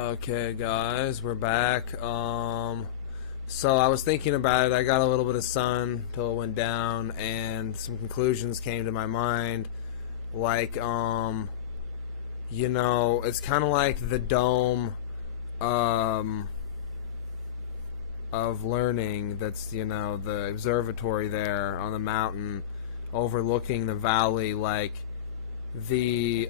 Okay, guys, we're back. So I was thinking about it. I got a little bit of sun till it went down, and some conclusions came to my mind. Like, it's kind of like the dome, um, of learning. That's the observatory there on the mountain, overlooking the valley. Like the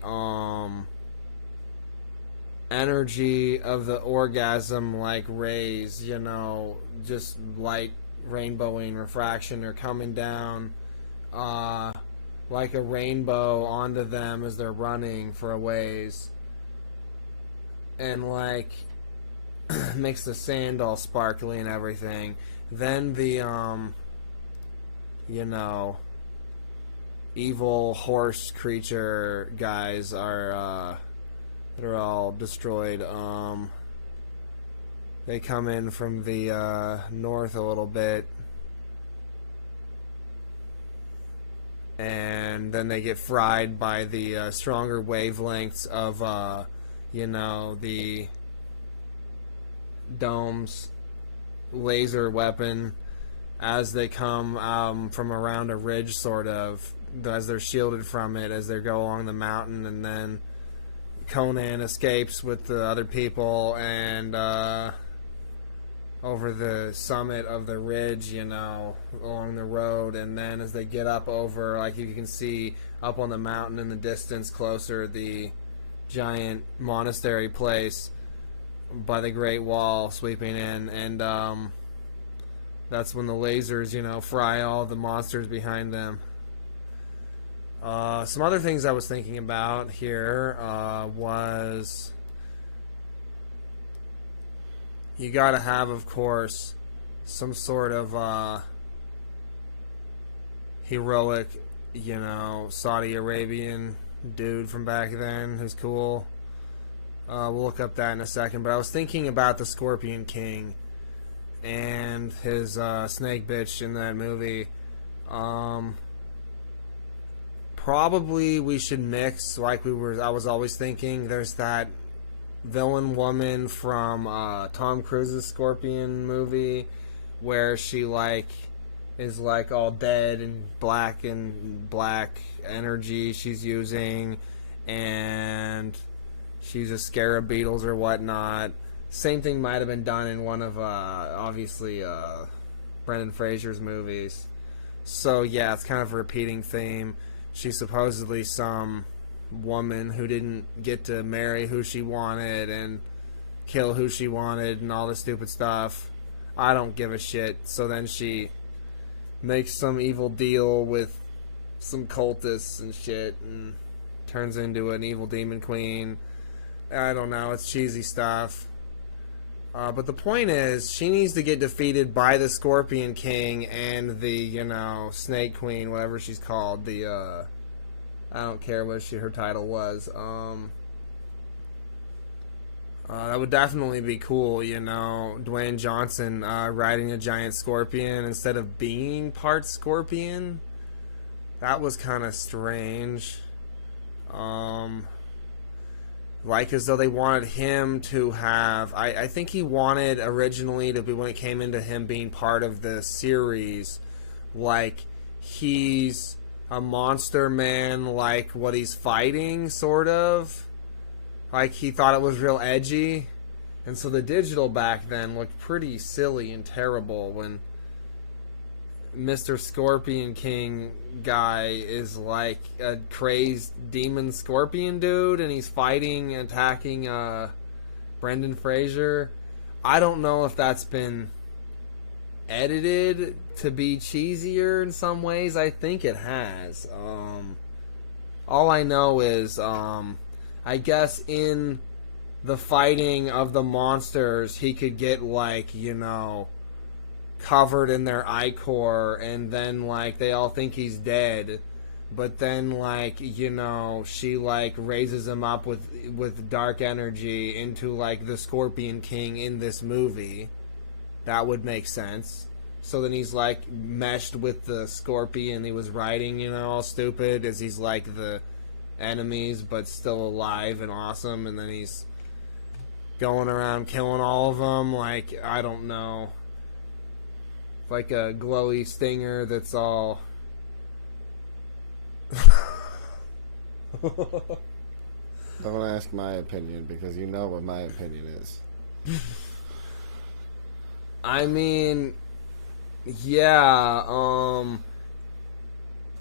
energy of the orgasm, like rays, just light rainbowing refraction are coming down like a rainbow onto them as they're running for a ways, and like makes the sand all sparkly and everything. Then the you know evil horse creature guys are they're all destroyed. They come in from the north a little bit, and then they get fried by the stronger wavelengths of the dome's laser weapon as they come from around a ridge, sort of, as they're shielded from it as they go along the mountain. And then Conan escapes with the other people and over the summit of the ridge, along the road. And then as they get up over, like you can see up on the mountain in the distance closer, the giant monastery place by the Great Wall sweeping in. And that's when the lasers, fry all the monsters behind them. Some other things I was thinking about here was you gotta have, of course, some sort of heroic, Saudi Arabian dude from back then who's cool. We'll look up that in a second. But I was thinking about the Scorpion King and his snake bitch in that movie. Probably we should mix, like I was always thinking. There's that villain woman from Tom Cruise's Scorpion movie where she is all dead and black energy she's using, and she's a scarab beetles or whatnot. Same thing might have been done in one of obviously Brendan Fraser's movies. So yeah, it's kind of a repeating theme. She's supposedly some woman who didn't get to marry who she wanted and kill who she wanted and all this stupid stuff. I don't give a shit. So then she makes some evil deal with some cultists and shit and turns into an evil demon queen. I don't know. It's cheesy stuff. But the point is, she needs to get defeated by the Scorpion King and the, Snake Queen, whatever she's called. I don't care what her title was. That would definitely be cool, Dwayne Johnson riding a giant scorpion instead of being part scorpion. That was kind of strange. Like as though they wanted him to have... I think he wanted originally to be, when it came into him being part of the series, like he's a monster man, like what he's fighting, sort of. Like he thought it was real edgy. And so the digital back then looked pretty silly and terrible when Mr. Scorpion King guy is like a crazed demon scorpion dude, and he's fighting, attacking Brendan Fraser. I don't know if that's been edited to be cheesier in some ways. I think it has. All I know is I guess in the fighting of the monsters he could get covered in their ichor, and then they all think he's dead, but then she raises him up with dark energy into the Scorpion King in this movie. That would make sense. So then he's meshed with the scorpion he was riding, all stupid, as he's the enemies but still alive and awesome, and then he's going around killing all of them. Like, I don't know. Like a glowy stinger that's all... Don't ask my opinion, because you know what my opinion is. I mean, yeah,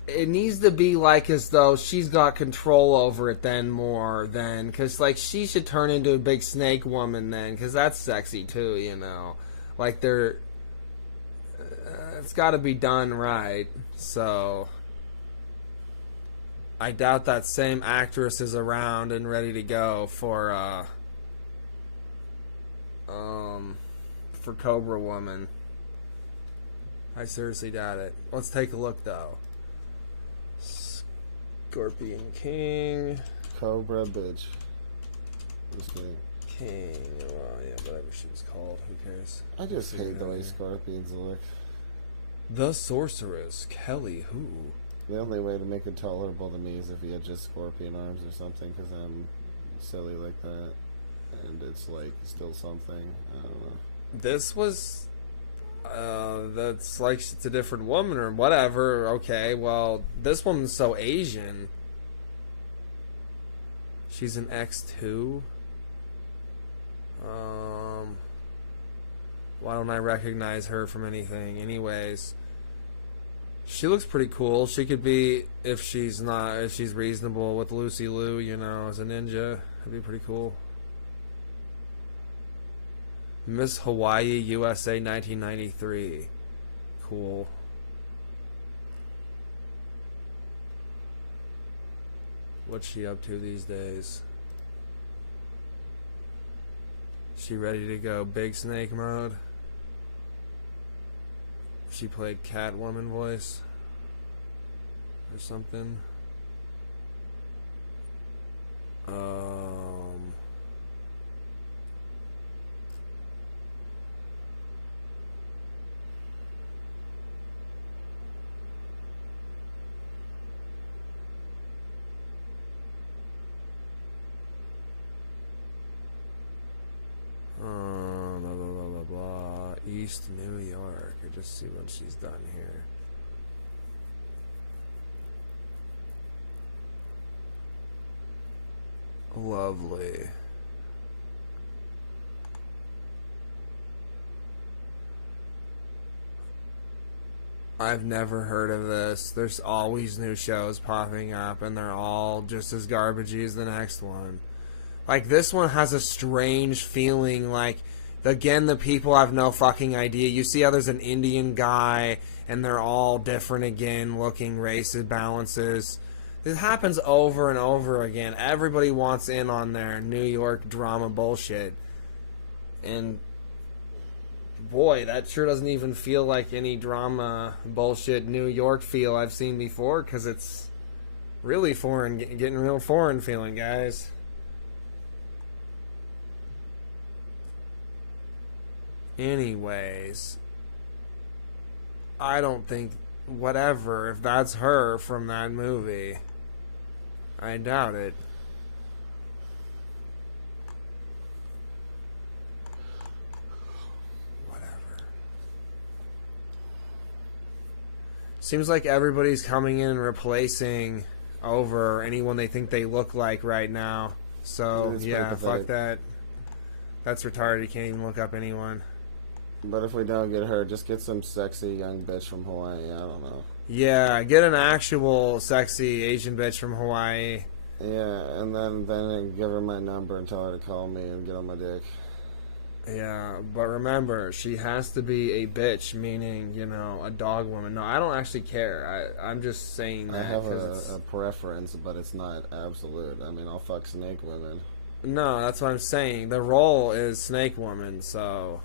it needs to be like as though she's got control over it then more than, because, like, she should turn into a big snake woman then, because that's sexy too, you know. Like, it's got to be done right, so... I doubt that same actress is around and ready to go for Cobra Woman. I seriously doubt it. Let's take a look, though. Scorpion King. Cobra bitch. King. Well, yeah, whatever she was called. Who cares? I just hate the way scorpions look. The Sorceress, Kelly Who. The only way to make it tolerable to me is if he had just scorpion arms or something, because I'm silly like that. And it's, like, still something. I don't know. This was... that's like it's a different woman or whatever. Okay, well, this woman's so Asian. She's an X2. Why don't I recognize her from anything? Anyways, she looks pretty cool. She could be, if she's reasonable with Lucy Liu, you know, as a ninja. That'd be pretty cool. Miss Hawaii, USA, 1993. Cool. What's she up to these days? She ready to go big snake mode? She played Catwoman voice or something. Blah, blah, blah, blah, blah. East New York. I just see what she's done here. Lovely. I've never heard of this. There's always new shows popping up, and they're all just as garbagey as the next one. Like, this one has a strange feeling, like, again, the people have no fucking idea. You see how there's an Indian guy, and they're all different again, looking races, balances. This happens over and over again. Everybody wants in on their New York drama bullshit. And, boy, that sure doesn't even feel like any drama bullshit New York feel I've seen before, because it's really foreign, getting real foreign feeling, guys. Anyways, I don't think, whatever, if that's her from that movie, I doubt it. Whatever. Seems like everybody's coming in and replacing over anyone they think they look like right now. So, yeah, fuck that. That's retarded. You can't even look up anyone. But if we don't get her, just get some sexy young bitch from Hawaii. I don't know. Yeah, get an actual sexy Asian bitch from Hawaii. Yeah, and then give her my number and tell her to call me and get on my dick. Yeah, but remember, she has to be a bitch, meaning, you know, a dog woman. No, I don't actually care. I'm just saying that. I have a preference, but it's not absolute. I mean, I'll fuck snake women. No, that's what I'm saying. The role is snake woman, so...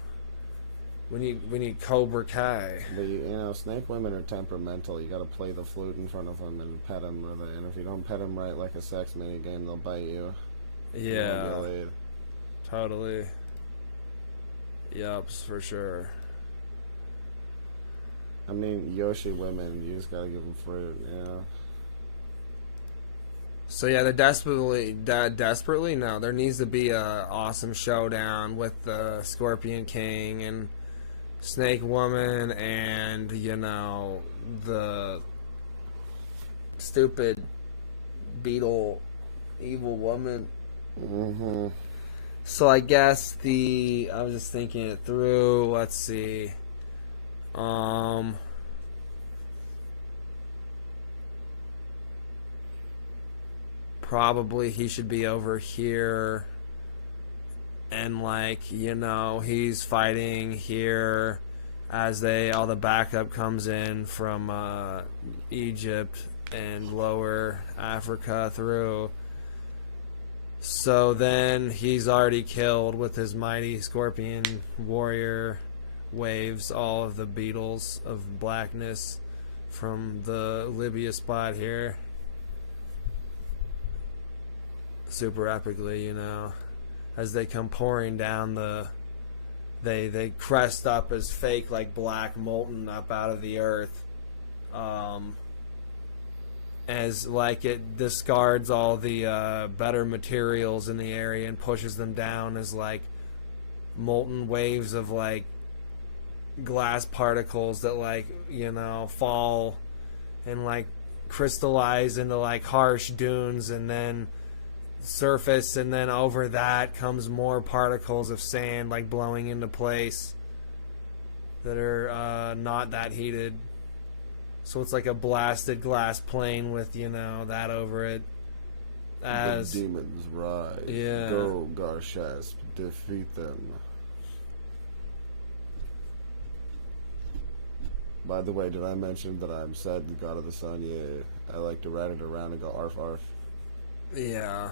We need Cobra Kai. But you know, snake women are temperamental. You got to play the flute in front of them and pet them, and if you don't pet them right, like a sex minigame, they'll bite you. Yeah, totally. Yups, for sure. I mean, Yoshi women, you just gotta give them fruit, you know. So yeah, they're desperately no. There needs to be a awesome showdown with the Scorpion King and Snake Woman, and the stupid beetle evil woman. Mm-hmm. So I guess I was just thinking it through. Let's see. Um. Probably he should be over here, and he's fighting here as all the backup comes in from Egypt and lower Africa through. So then he's already killed with his mighty scorpion warrior waves all of the beetles of blackness from the Libya spot here. Super epically, as they come pouring down they crest up as fake like black molten up out of the earth, as like it discards all the better materials in the area and pushes them down as like molten waves of like glass particles that fall and like crystallize into like harsh dunes and then surface, and then over that comes more particles of sand like blowing into place that are not that heated. So it's like a blasted glass plane with that over it. As the demons rise. Yeah. Go, Garshasp, defeat them. By the way, did I mention that I'm Sad, the god of the sun? Yeah, I like to ride it around and go arf arf. Yeah.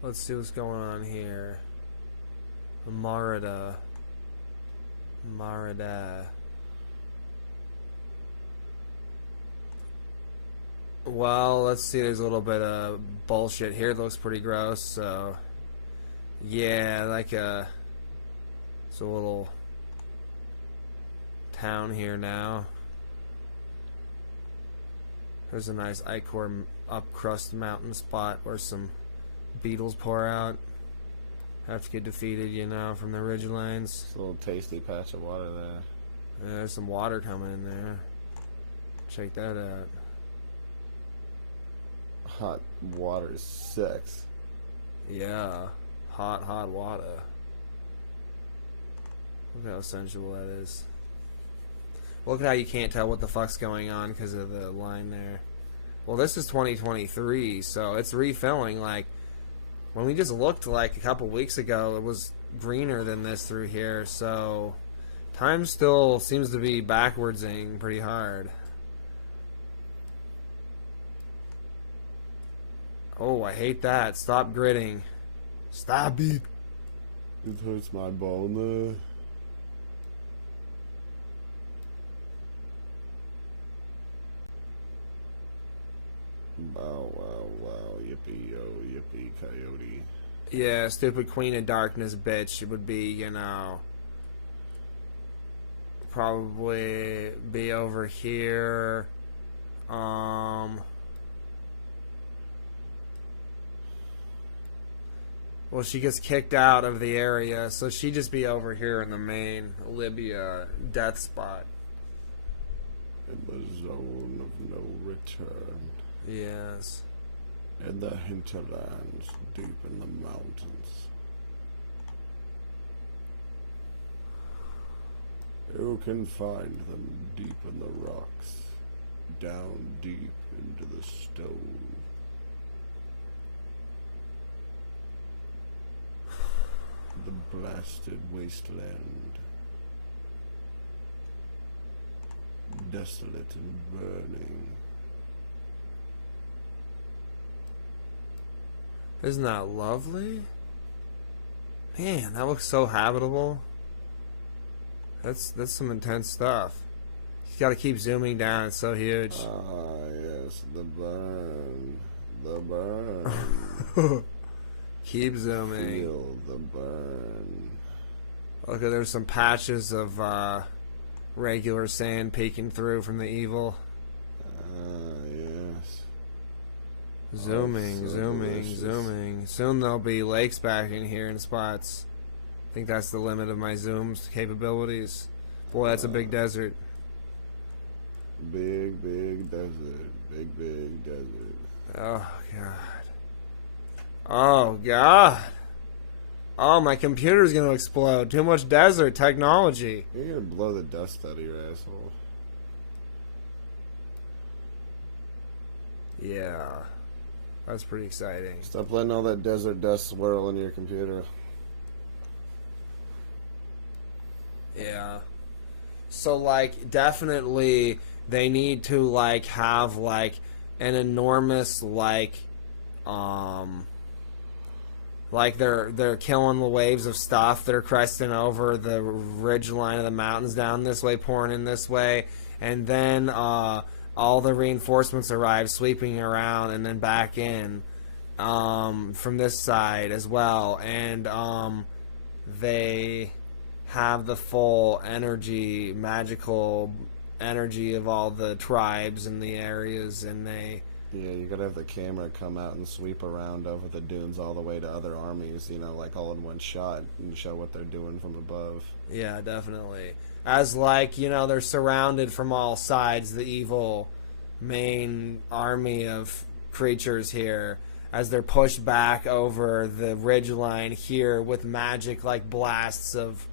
Let's see what's going on here. Marida. Well, let's see. There's a little bit of bullshit here. It looks pretty gross. So, yeah, it's a little town here now. There's a nice ichor up crust mountain spot where some beetles pour out. Have to get defeated, from the ridgelines. It's a little tasty patch of water there. Yeah, there's some water coming in there. Check that out. Hot water is sex. Yeah. Hot water. Look how sensual that is. Look at how you can't tell what the fuck's going on because of the line there. Well, this is 2023, so it's refilling. Like, when we just looked like a couple weeks ago, it was greener than this through here, so time still seems to be backwardsing pretty hard. Oh, I hate that. Stop gritting. Stop it. It hurts my bone. Wow, yippee, yo, yippee, coyote. Yeah, stupid Queen of Darkness bitch. It would be, probably be over here. Well, she gets kicked out of the area, so she'd just be over here in the main Libya death spot. In the zone of no return. Yes. In the hinterlands, deep in the mountains. You can find them deep in the rocks, down deep into the stone. The blasted wasteland, desolate and burning. Isn't that lovely? Man, that looks so habitable. That's some intense stuff. You gotta keep zooming down, it's so huge. Ah, yes, the burn. the burn. Keep zooming. Feel the burn. Okay, there's some patches of regular sand peeking through from the evil. Yes. Zooming, so zooming, delicious. zooming. Soon there'll be lakes back in here in spots. I think that's the limit of my zoom's capabilities. Boy, that's a big desert. Big, big desert. Big, big desert. Oh, God. Oh, God. Oh, my computer's going to explode. Too much desert technology. You're gonna blow the dust out of your asshole. Yeah. That's pretty exciting. Stop letting all that desert dust swirl in your computer. Yeah. So, like, definitely they need to, like, have, like, an enormous, like they're killing the waves of stuff that are cresting over the ridge line of the mountains down this way, pouring in this way, and then all the reinforcements arrive sweeping around and then back in from this side as well, and they have the full energy, magical energy of all the tribes in the areas, and they... Yeah, you gotta have the camera come out and sweep around over the dunes all the way to other armies, you know, like all in one shot, and show what they're doing from above. Yeah, definitely. As, like, you know, they're surrounded from all sides, the evil main army of creatures here, as they're pushed back over the ridgeline here with magic, like, blasts of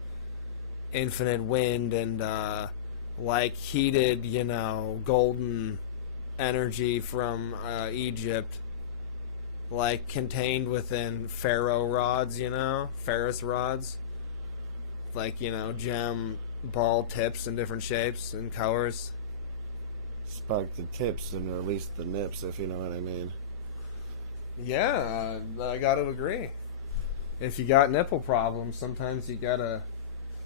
infinite wind and, like, heated, you know, golden energy from Egypt, like, contained within pharaoh rods, you know? Ferris rods. Like, you know, gem ball tips in different shapes and colors. Spark the tips and release the nips, if you know what I mean. Yeah, I gotta agree. If you got nipple problems, sometimes you gotta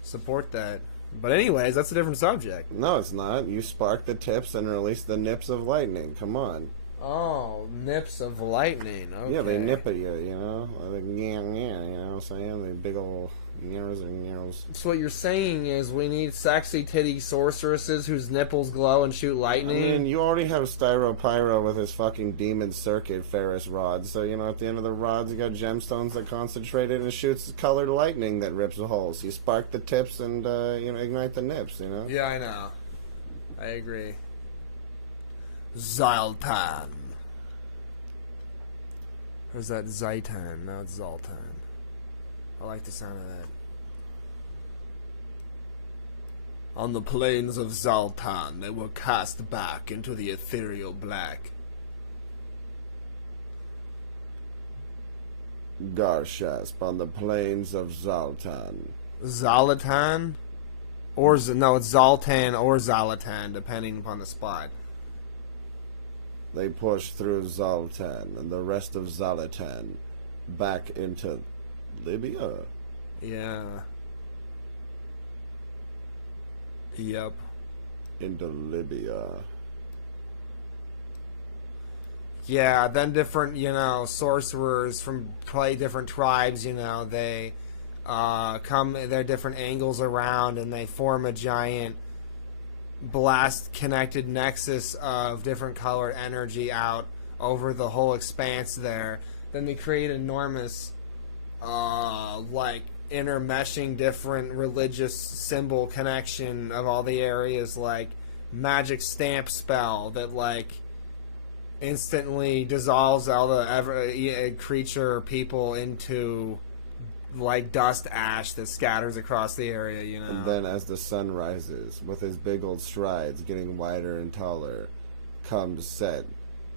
support that. But anyways, that's a different subject. No, it's not. You spark the tips and release the nips of lightning. Come on. Oh, nips of lightning. Okay. Yeah, they nip at you, you know? Like, you know what I'm saying? They big ol' nears and nears. So what you're saying is we need sexy titty sorceresses whose nipples glow and shoot I lightning? mean, you already have Styro Pyro with his fucking demon circuit Ferris rod, so, you know, at the end of the rods, you got gemstones that concentrate it and shoots colored lightning that rips the holes. You spark the tips and, you know, ignite the nips, you know? Yeah, I know. I agree. Zoltan. Or is that Zaitan? No, it's Zoltan. I like the sound of that. On the plains of Zoltan, they were cast back into the ethereal black. Garshasp on the plains of Zoltan. Zolatan? Or, no, it's Zoltan or Zolatan, depending upon the spot. They pushed through Zoltan and the rest of Zolatan back into Libya. Yeah. Yep. Into Libya. Yeah, then different, you know, sorcerers from play different tribes, you know, they come, they're different angles around, and they form a giant blast connected nexus of different colored energy out over the whole expanse there. Then they create enormous, like, intermeshing different religious symbol connection of all the areas, like magic stamp spell that, like, instantly dissolves all the creature or people into, like, dust ash that scatters across the area, you know. And then as the sun rises, with his big old strides getting wider and taller, comes Set.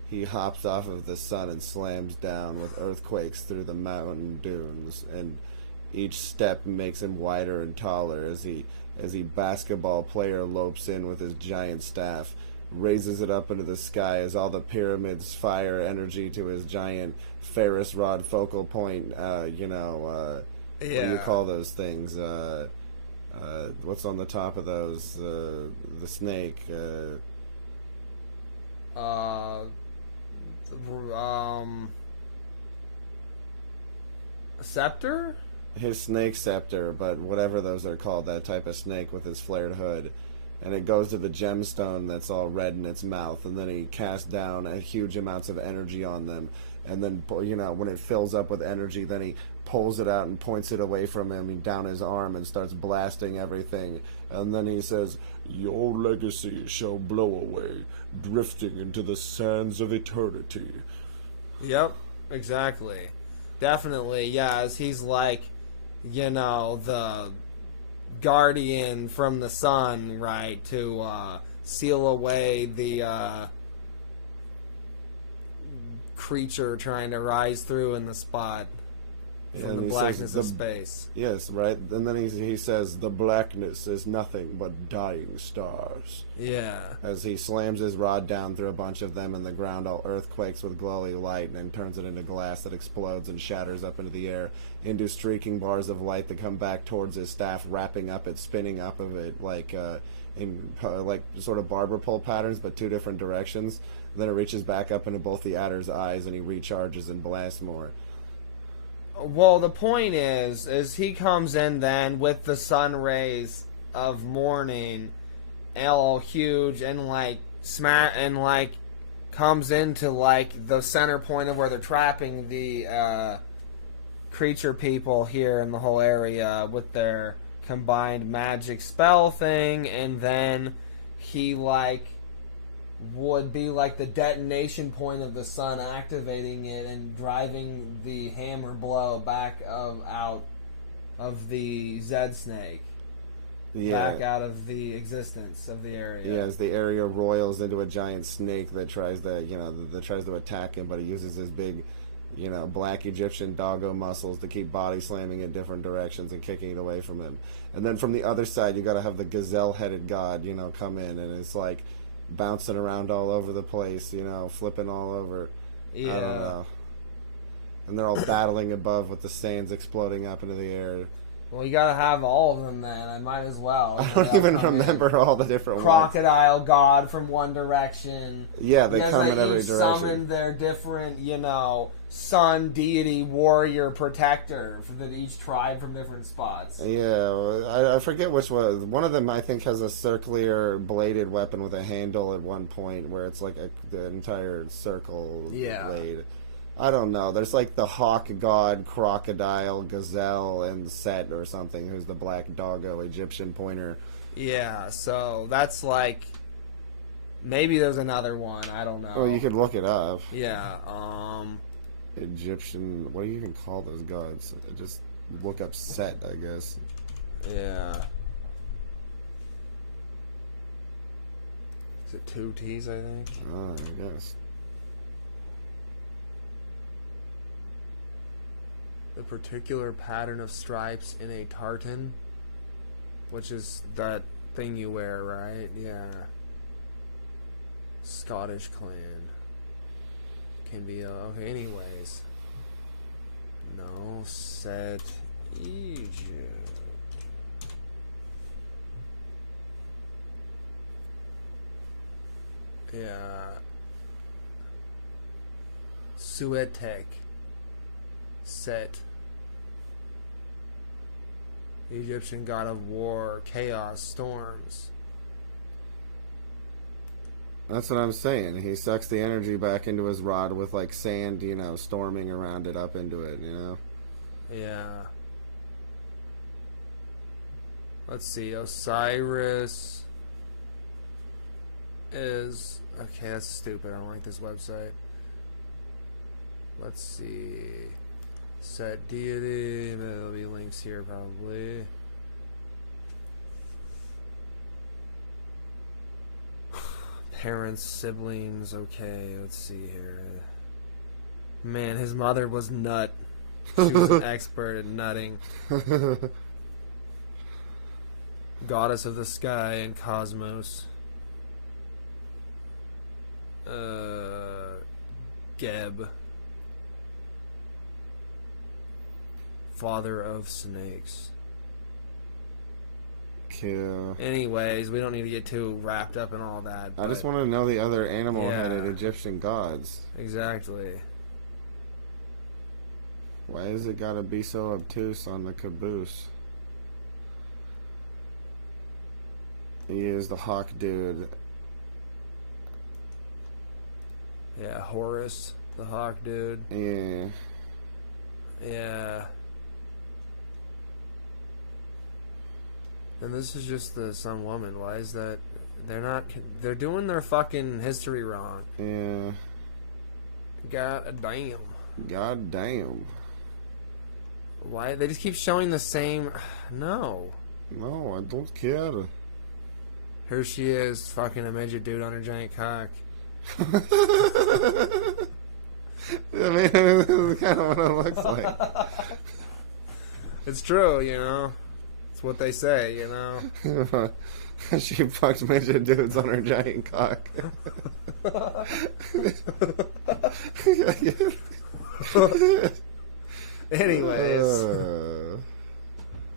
He hops off of the sun and slams down with earthquakes through the mountain dunes, and each step makes him wider and taller as he basketball player lopes in with his giant staff, raises it up into the sky as all the pyramids fire energy to his giant Ferris rod focal point, what do you call those things? What's on the top of those? The snake. Scepter? His snake scepter, but whatever those are called, that type of snake with his flared hood. And it goes to the gemstone that's all red in its mouth, and then he casts down a huge amounts of energy on them. And then, you know, when it fills up with energy, then he pulls it out and points it away from him down his arm and starts blasting everything. And then he says, "Your legacy shall blow away, drifting into the sands of eternity." Yep, exactly. Definitely, yeah, as he's like, you know, the guardian from the sun, right, to seal away the creature trying to rise through in the spot from And the he blackness says of space. Yes, right. And then he says, "The blackness is nothing but dying stars." Yeah. As he slams his rod down through a bunch of them, and the ground all earthquakes with glowy light, and then turns it into glass that explodes and shatters up into the air into streaking bars of light that come back towards his staff, wrapping up it, spinning up of it like like sort of barber pole patterns, but two different directions. And then it reaches back up into both the adder's eyes, and he recharges and blasts more. Well, the point is he comes in then with the sun rays of morning, all huge, and like comes into like the center point of where they're trapping the creature people here in the whole area with their combined magic spell thing, and then he like would be like the detonation point of the sun, activating it and driving the hammer blow back out of the Zed Snake. Back out of the existence of the area. Yeah, as the area roils into a giant snake that tries to attack him, but he uses his big, black Egyptian doggo muscles to keep body slamming in different directions and kicking it away from him. And then from the other side, you got to have the gazelle-headed god, come in, and it's like bouncing around all over the place, flipping all over. Yeah. I don't know. And they're all battling above with the sands exploding up into the air. Well, you gotta have all of them then. I might as well. I don't even remember all the different Crocodile God from One Direction. Yeah, they come in every direction. Summon their different, sun, deity, warrior, protector that each tribe from different spots. Yeah, I forget which one. One of them, I think, has a circular bladed weapon with a handle at one point where it's like the entire circle blade. I don't know. There's like the hawk god, crocodile, gazelle, and Set or something, who's the black doggo Egyptian pointer. Yeah, so that's like... Maybe there's another one. I don't know. Well, you could look it up. Yeah, Egyptian... What do you even call those gods? Just look up Set, I guess. Yeah. Is it 2 T's, I think? Oh, I guess. The particular pattern of stripes in a tartan, which is that thing you wear, right? Yeah. Scottish clan. Can be, okay, anyways. No, Set Egypt. Yeah. Suetek. Set. The Egyptian god of war, chaos, storms. That's what I'm saying. He sucks the energy back into his rod with like sand, storming around it up into it, Yeah. Let's see. Osiris is... Okay, that's stupid. I don't like this website. Let's see. Set deity. There'll be links here probably. Parents, siblings. Okay, let's see here. Man, his mother was nut. She was an expert at nutting. Goddess of the sky and cosmos. Geb. Father of snakes. Yeah. Anyways, we don't need to get too wrapped up in all that. I just want to know the other animal-headed Yeah. Egyptian gods. Exactly. Why is it gotta be so obtuse on the caboose? He is the hawk dude. Yeah, Horus, the hawk dude. Yeah. Yeah. And this is just the some woman. Why is that? They're doing their fucking history wrong. Yeah. God damn. God damn. Why? They just keep showing the same. No. No, I don't care. Here she is, fucking a midget dude on her giant cock. I mean, this is kind of what it looks like. It's true, you know. It's what they say, you know. She fucks midget dudes on her giant cock. Anyways.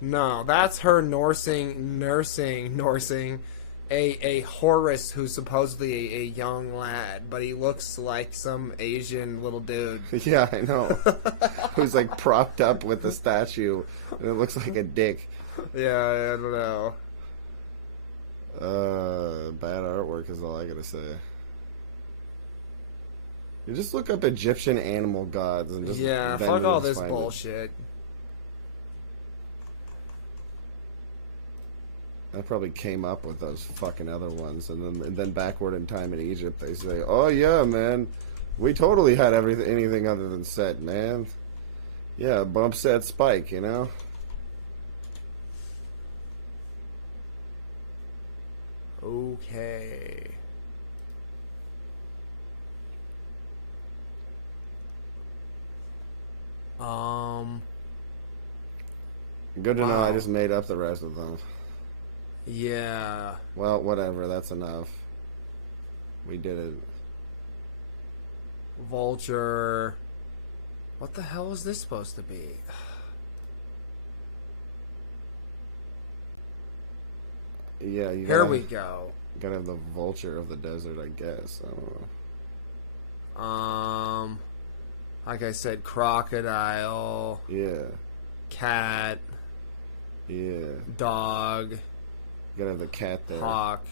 No, that's her nursing a Horus who's supposedly a young lad, but he looks like some Asian little dude. Yeah, I know. Who's like propped up with the statue, and it looks like a dick. Yeah, I don't know. Bad artwork is all I gotta say. You just look up Egyptian animal gods and just Yeah, then fuck you'll all just this find bullshit. I probably came up with those fucking other ones, and then backward in time in Egypt, they say, "Oh yeah, man, we totally had anything other than Set, man. Yeah, bump Set Spike, you know." Okay. Good to know. I Wow. just made up the rest of them. Yeah. Well, whatever. That's enough. We did it. Vulture. What the hell is this supposed to be? Yeah, you Here gotta, we go. gotta have the vulture of the desert, I guess. I don't know. Like I said, crocodile, Yeah, cat, yeah. dog, Gotta have the cat there. hawk,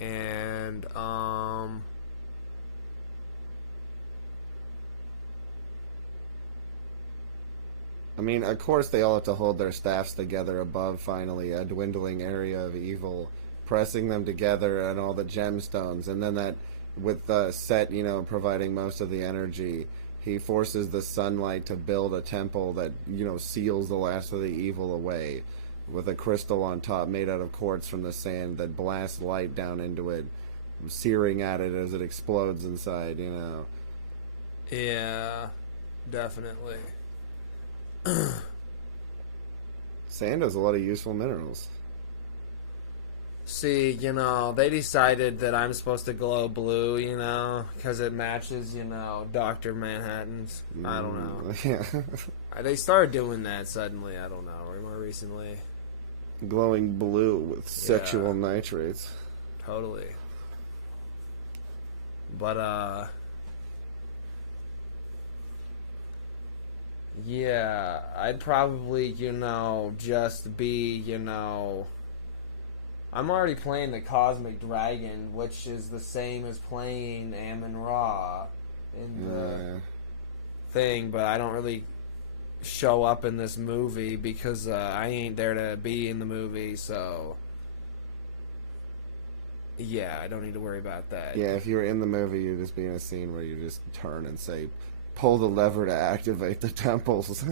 and I mean, of course, they all have to hold their staffs together above, finally, a dwindling area of evil, pressing them together and all the gemstones. And then that, with Set, you know, providing most of the energy, he forces the sunlight to build a temple that, you know, seals the last of the evil away, with a crystal on top made out of quartz from the sand that blasts light down into it, searing at it as it explodes inside, you know. yeah, definitely. Sand has a lot of useful minerals. See, you know, they decided that I'm supposed to glow blue, you know, because it matches, you know, Dr. Manhattan's. I don't know. Yeah. They started doing that suddenly, I don't know, or more recently. Glowing blue with sexual nitrates. Totally. But, yeah, I'd probably, you know, just be, you know, I'm already playing the Cosmic Dragon, which is the same as playing Amun-Ra in the thing, but I don't really show up in this movie because I ain't there to be in the movie, so yeah, I don't need to worry about that. Yeah, if you're in the movie, you'd just be in a scene where you just turn and say, pull the lever to activate the temples.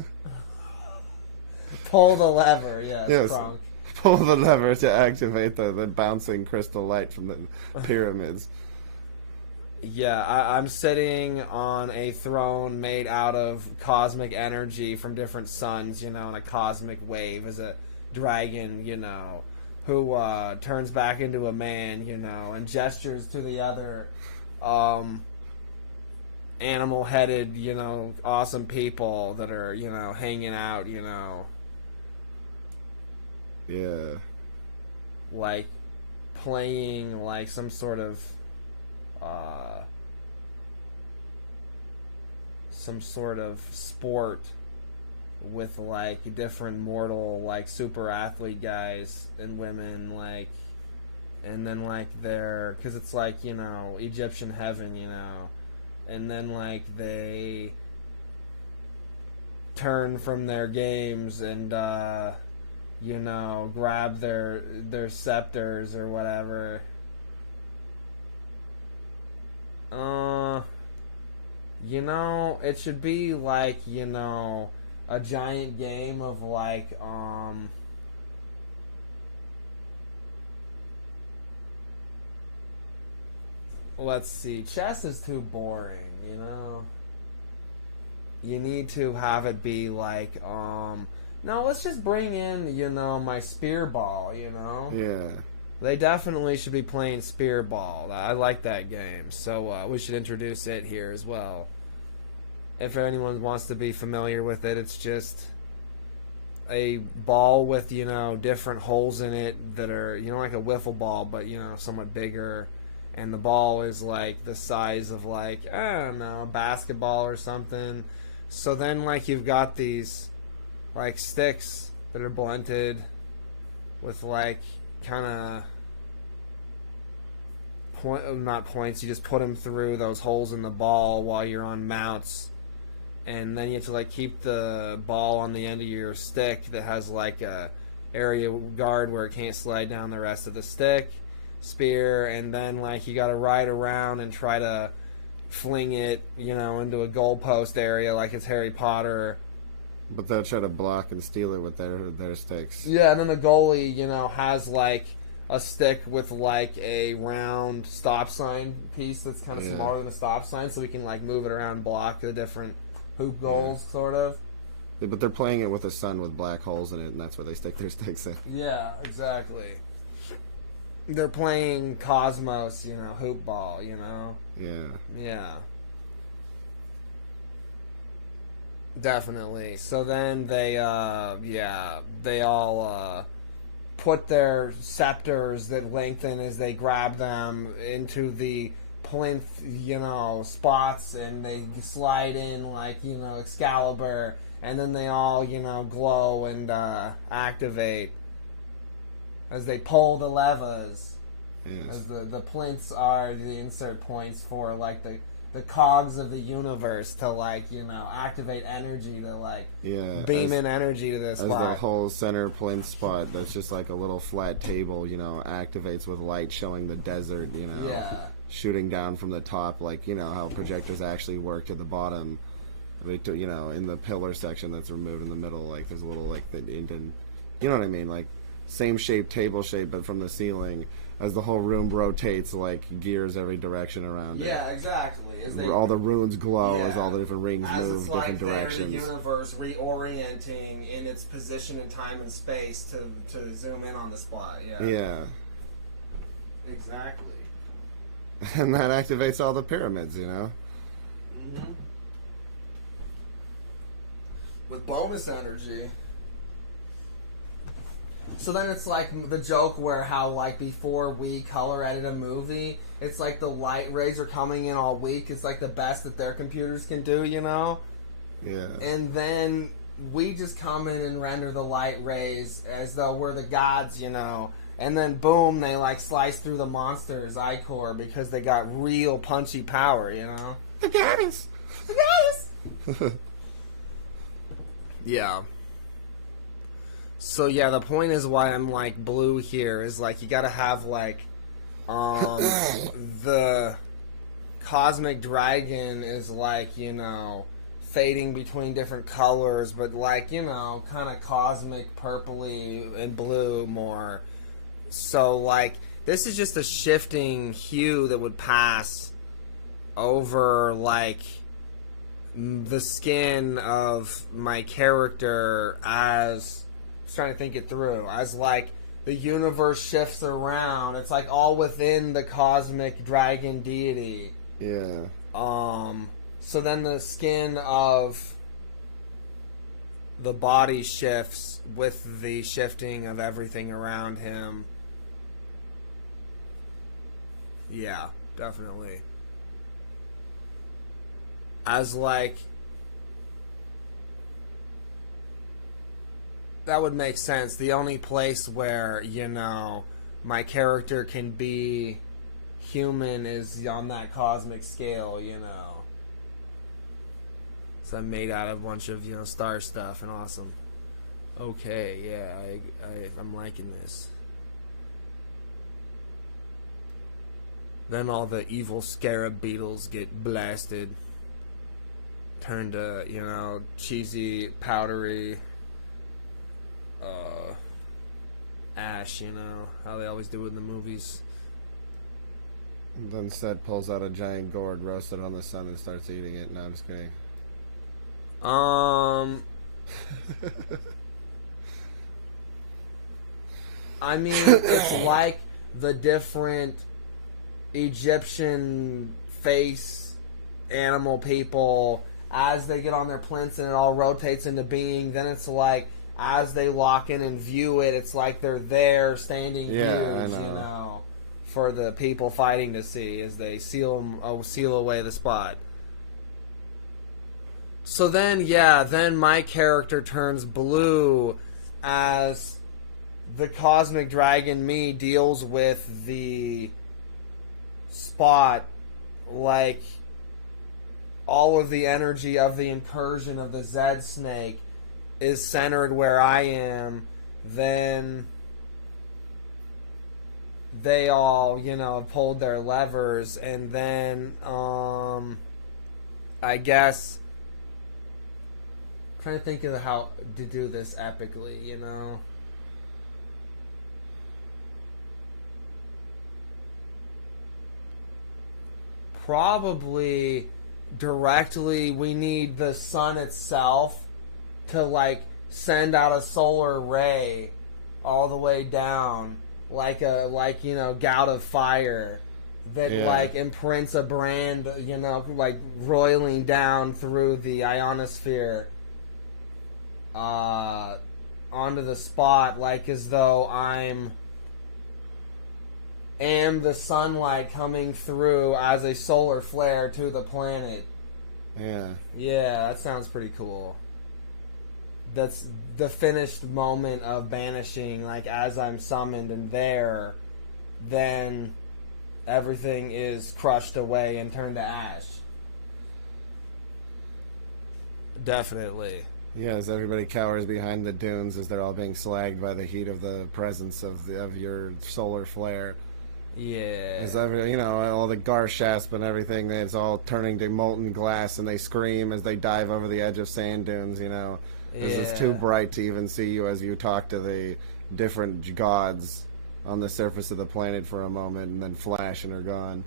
Pull the lever, yes. Yes. Pull the lever to activate the bouncing crystal light from the pyramids. Yeah, I'm sitting on a throne made out of cosmic energy from different suns, you know, and a cosmic wave as a dragon, you know, who turns back into a man, you know, and gestures to the other animal-headed, you know, awesome people that are, you know, hanging out, you know. Yeah. Like, playing, like, some sort of, sport with, like, different mortal, like, super athlete guys and women, like, and then, like, because it's, like, you know, Egyptian heaven, you know, and then, like, they turn from their games and, you know, grab their scepters or whatever. You know, it should be like, you know, a giant game of like, let's see, chess is too boring, you know? You need to have it be like, no, let's just bring in, you know, my spear ball, you know? Yeah. They definitely should be playing spear ball. I like that game, so we should introduce it here as well. If anyone wants to be familiar with it, it's just a ball with, you know, different holes in it that are, you know, like a wiffle ball, but, you know, somewhat bigger. And the ball is like the size of, like, I don't know, a basketball or something. So then, like, you've got these, like, sticks that are blunted with, like, kind of not points. You just put them through those holes in the ball while you're on mounts. And then you have to, like, keep the ball on the end of your stick that has, like, a area guard where it can't slide down the rest of the stick. Spear, and then, like, you gotta ride around and try to fling it, you know, into a goalpost area like it's Harry Potter. But they'll try to block and steal it with their sticks. Yeah, and then the goalie, you know, has, like, a stick with, like, a round stop sign piece that's kind of smaller than a stop sign, so we can, like, move it around and block the different hoop goals, sort of. Yeah, but they're playing it with a sun with black holes in it, and that's where they stick their sticks in. Yeah, exactly. They're playing Cosmos, you know, hoop ball, you know? Yeah. Yeah. Definitely. So then they all put their scepters that lengthen as they grab them into the plinth, you know, spots, and they slide in like, you know, Excalibur, and then they all, you know, glow and activate as they pull the levers. Yes. As the plinths are the insert points for, like, the cogs of the universe to, like, you know, activate energy to, like, beam in energy to this spot. As the whole center plinth spot that's just like a little flat table, you know, activates with light showing the desert, you know. Yeah. Shooting down from the top, like, you know, how projectors actually work to the bottom. You know, in the pillar section that's removed in the middle, like, there's a little, like, you know what I mean? Like, same shape, table shape, but from the ceiling, as the whole room rotates, like, gears every direction around it. Yeah, exactly. All the runes glow as all the different rings move it's like different directions. The universe reorienting in its position in time and space to zoom in on the spot. Yeah. Yeah. Exactly. And that activates all the pyramids, you know? Mm-hmm. With bonus energy. So then it's like the joke where how, like, before we color edit a movie, it's like the light rays are coming in all weak. It's like the best that their computers can do, you know? Yeah. And then we just come in and render the light rays as though we're the gods, you know? And then boom, they, like, slice through the monster's ichor because they got real punchy power, you know? The goddess! The goddess! Yeah. So yeah, the point is why I'm, like, blue here is, like, you gotta have, like, the cosmic dragon is, like, you know, fading between different colors, but, like, you know, kind of cosmic purpley and blue more. So, like, this is just a shifting hue that would pass over, like, the skin of my character as... trying to think it through. As, like, the universe shifts around, it's, like, all within the cosmic dragon deity. Yeah. So then the skin of the body shifts with the shifting of everything around him. Yeah, definitely. As like, that would make sense. The only place where, you know, my character can be human is on that cosmic scale, you know. So I'm made out of a bunch of, you know, star stuff and awesome. Okay, yeah, I'm liking this. Then all the evil scarab beetles get blasted. Turn to, you know, cheesy, powdery ash, you know, how they always do it in the movies. Then Seth pulls out a giant gourd, roasted on the sun, and starts eating it. No, I'm just kidding. I mean, it's like the different Egyptian face animal people, as they get on their plinths and it all rotates into being, then it's like, as they lock in and view it, it's like they're there, standing views, you know, for the people fighting to see as they seal away the spot. So then, yeah, then my character turns blue as the cosmic dragon me deals with the spot, like all of the energy of the incursion of the Zed snake is centered where I am. Then they all, you know, pulled their levers, and then I guess I'm trying to think of how to do this epically, you know. Probably directly we need the sun itself to like send out a solar ray all the way down, like you know, gout of fire that like imprints a brand, you know, like roiling down through the ionosphere onto the spot, like as though am the sunlight coming through as a solar flare to the planet. Yeah. Yeah, that sounds pretty cool. That's the finished moment of banishing, like as I'm summoned and there, then everything is crushed away and turned to ash. Definitely. Yeah, as everybody cowers behind the dunes as they're all being slagged by the heat of the presence of your solar flare. Yeah. As you know, all the Garshasp and everything, it's all turning to molten glass, and they scream as they dive over the edge of sand dunes, you know. Because it's too bright to even see you as you talk to the different gods on the surface of the planet for a moment, and then flash and are gone.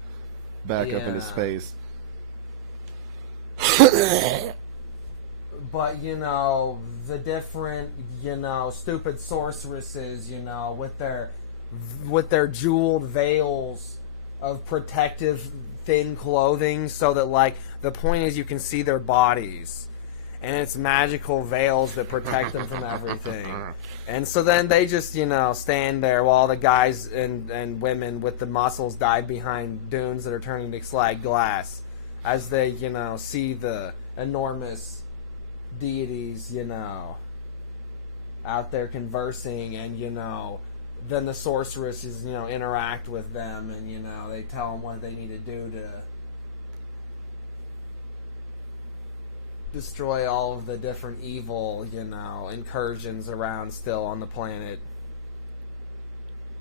Back up into space. But, you know, the different, you know, stupid sorceresses, you know, with their jeweled veils of protective thin clothing, so that, like, the point is you can see their bodies. And it's magical veils that protect them from everything. And so then they just, you know, stand there while the guys and women with the muscles dive behind dunes that are turning to slag glass as they, you know, see the enormous deities, you know, out there conversing, and, you know, then the sorceresses, you know, interact with them, and, you know, they tell them what they need to do to destroy all of the different evil, you know, incursions around still on the planet.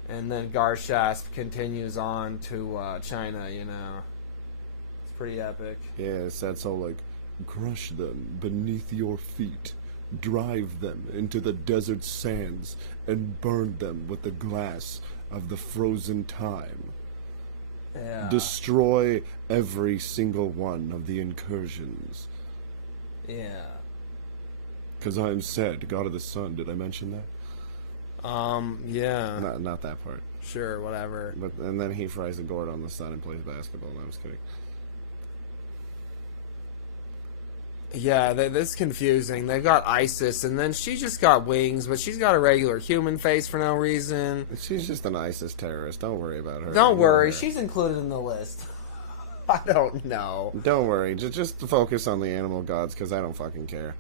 And then Garshasp continues on to China, you know. It's pretty epic. Yeah, that's all like, crush them beneath your feet, drive them into the desert sands, and burn them with the glass of the frozen time. Yeah. Destroy every single one of the incursions. Yeah. Because I am said, God of the Sun. Did I mention that? Yeah. Not that part. Sure, whatever. But and then he fries a gourd on the sun and plays basketball. No, I was kidding. Yeah, that's confusing. They've got Isis, and then she just got wings, but she's got a regular human face for no reason. She's just an ISIS terrorist. Don't worry about her. Don't Ignore worry, her. she's included in the list. I don't know. Don't worry. Just focus on the animal gods, because I don't fucking care.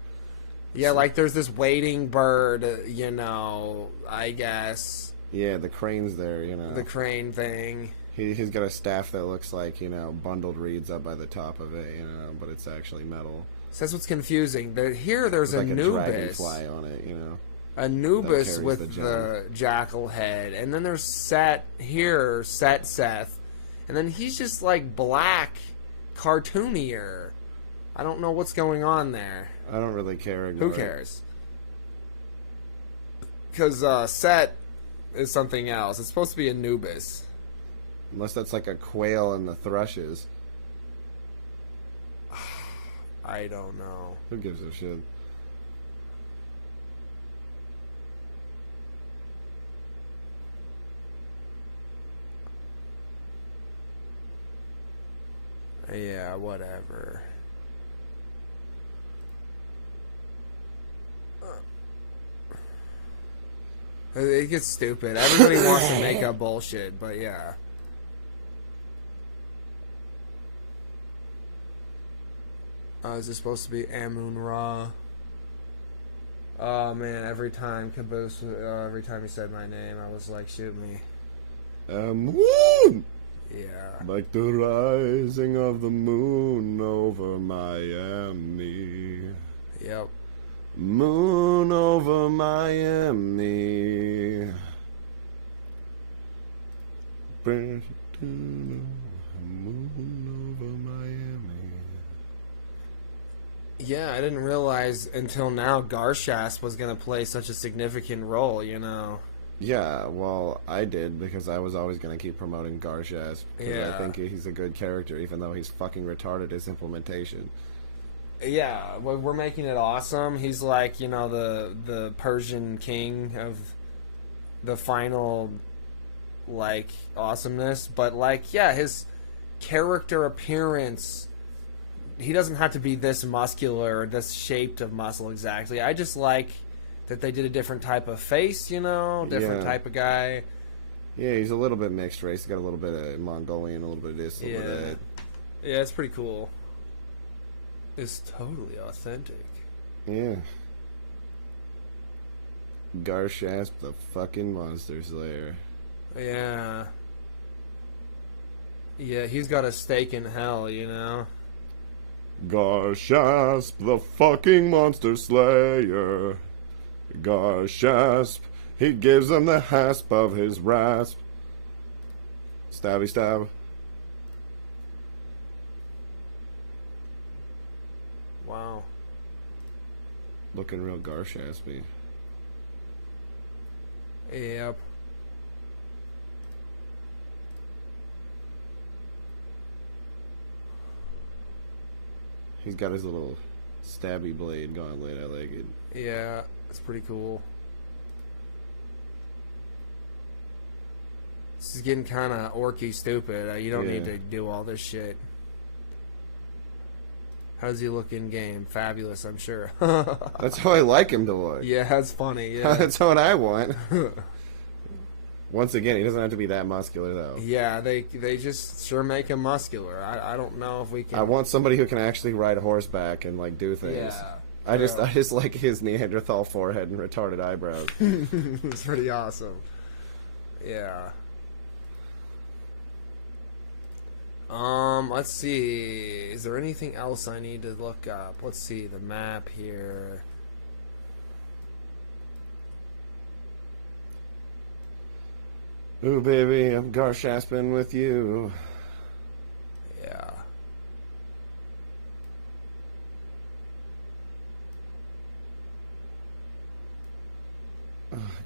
Yeah, like there's this wading bird, you know, I guess. Yeah, the crane's there, you know. The crane thing. He's got a staff that looks like, you know, bundled reeds up by the top of it, you know, but it's actually metal. So that's what's confusing. Here there's With like Anubis. a dragonfly on it, you know. Anubis That with carries the jackal head. And then there's Seth, Seth. And then he's just like black, cartoonier. I don't know what's going on there. I don't really care. Who cares? Because Set is something else. It's supposed to be Anubis. Unless that's like a quail and the thrushes. I don't know. Who gives a shit? Yeah, whatever. It gets stupid. Everybody wants to make up bullshit, but yeah. Is this supposed to be Amun Ra? Oh man, every time Caboose, every time he said my name, I was like, shoot me. Moon! Yeah. Like the rising of the moon over Miami. Yep. Moon over Miami. Moon over Miami. Yeah, I didn't realize until now Garshasp was going to play such a significant role, you know. Yeah, well, I did because I was always going to keep promoting Garshasp. Because I think he's a good character, even though he's fucking retarded his implementation. Yeah, we're making it awesome. He's like, you know, the Persian king of the final, like, awesomeness. But, like, yeah, his character appearance, he doesn't have to be this muscular or this shaped of muscle exactly. I just like that they did a different type of face, you know, different type of guy. Yeah, he's a little bit mixed race. He's got a little bit of Mongolian, a little bit of this, a little bit of that. Yeah, it's pretty cool. It's totally authentic. Yeah. Garshasp, the fucking monster slayer. Yeah. Yeah, he's got a stake in hell, you know? Garshasp, the fucking monster slayer. Garshasp, he gives them the hasp of his rasp. Stabby stab. Wow. Looking real Garshaspy. Yep. He's got his little stabby blade gauntlet. I like it. Yeah, it's pretty cool. This is getting kind of orky stupid. You don't need to do all this shit. How does he look in game? Fabulous, I'm sure. That's how I like him to look. Yeah, that's funny. Yeah. That's what I want. Once again, he doesn't have to be that muscular, though. Yeah, they just sure make him muscular. I don't know if we can. I want somebody who can actually ride a horseback and like do things. Yeah. I just like his Neanderthal forehead and retarded eyebrows. It's pretty awesome. Yeah. Let's see. Is there anything else I need to look up? Let's see the map here. Ooh, baby, I'm Garshasping with you. Yeah.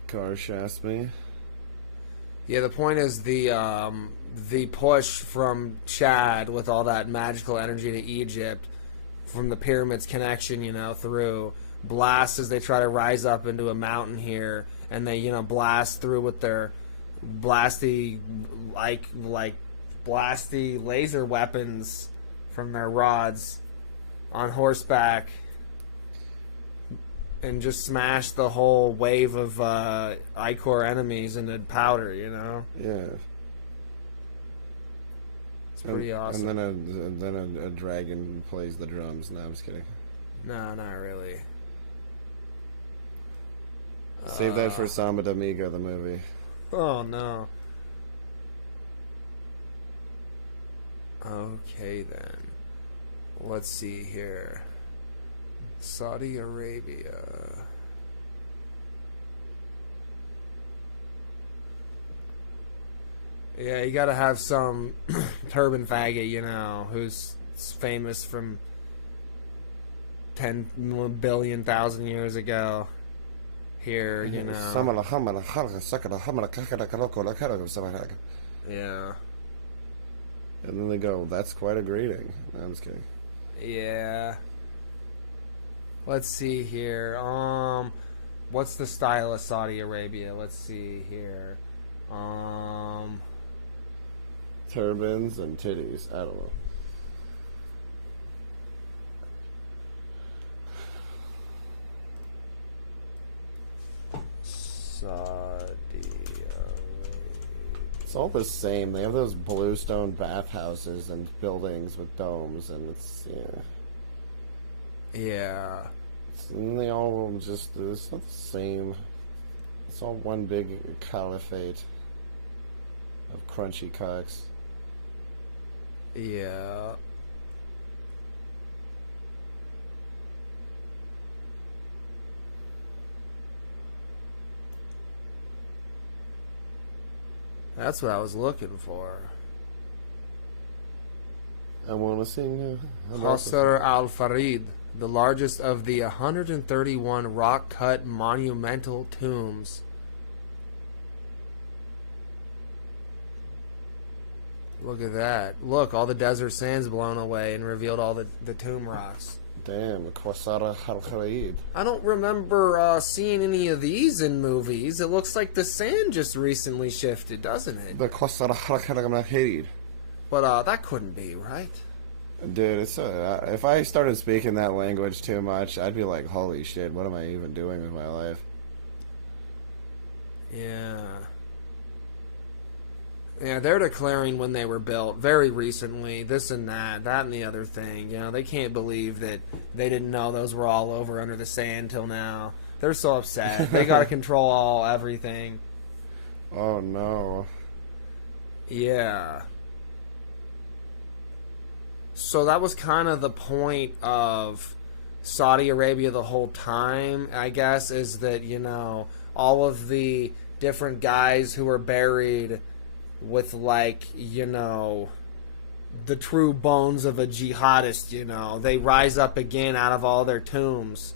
Garshasp. Yeah, the point is the push from Chad with all that magical energy to Egypt from the pyramids connection, you know, through blast as they try to rise up into a mountain here, and they, you know, blast through with their blasty blasty laser weapons from their rods. on horseback and just smash the whole wave of Icor enemies into powder, you know? Yeah. It's pretty awesome. And then a dragon plays the drums. No, I'm just kidding. No, not really. Save that for Samba de Amigo, the movie. Oh, no. Okay, then. Let's see here. Saudi Arabia. Yeah, you gotta have some turban faggot, you know, who's famous from 10 billion thousand years ago. Here, you know. Yeah. And then they go, that's quite a greeting. No, I'm just kidding. Yeah. Let's see here. What's the style of Saudi Arabia? Let's see here. Turbans and titties. I don't know. Saudi Arabia. It's all the same. They have those bluestone bathhouses and buildings with domes, and it's, Yeah. And they all just, it's not the same. It's all one big caliphate of crunchy cocks. Yeah. That's what I was looking for. I want to sing. Qasr al-Farid, the largest of the 131 rock-cut monumental tombs. Look at that. Look, all the desert sand's blown away and revealed all the tomb rocks. Damn, Qasr al-Farid. I don't remember seeing any of these in movies. It looks like the sand just recently shifted, doesn't it? The Qasr al-Farid. But that couldn't be, right? Dude, it's if I started speaking that language too much, I'd be like, holy shit, what am I even doing with my life? Yeah. Yeah, they're declaring when they were built very recently, this and that and the other thing. You know, they can't believe that they didn't know those were all over under the sand till now. They're so upset. They got to control everything. Oh, no. Yeah. So that was kind of the point of Saudi Arabia the whole time, I guess, is that, you know, all of the different guys who were buried with, like, you know, the true bones of a jihadist, you know, they rise up again out of all their tombs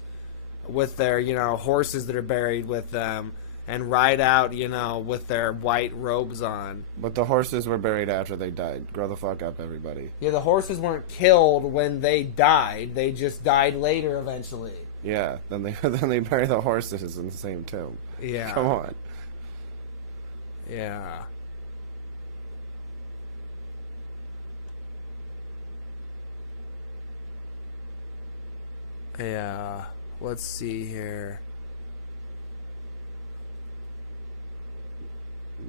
with their, you know, horses that are buried with them and ride out, you know, with their white robes on. But the horses were buried after they died. Grow the fuck up, everybody. Yeah, the horses weren't killed when they died. They just died later eventually. Yeah, then they bury the horses in the same tomb. Yeah. Come on. Yeah. Yeah. Let's see here.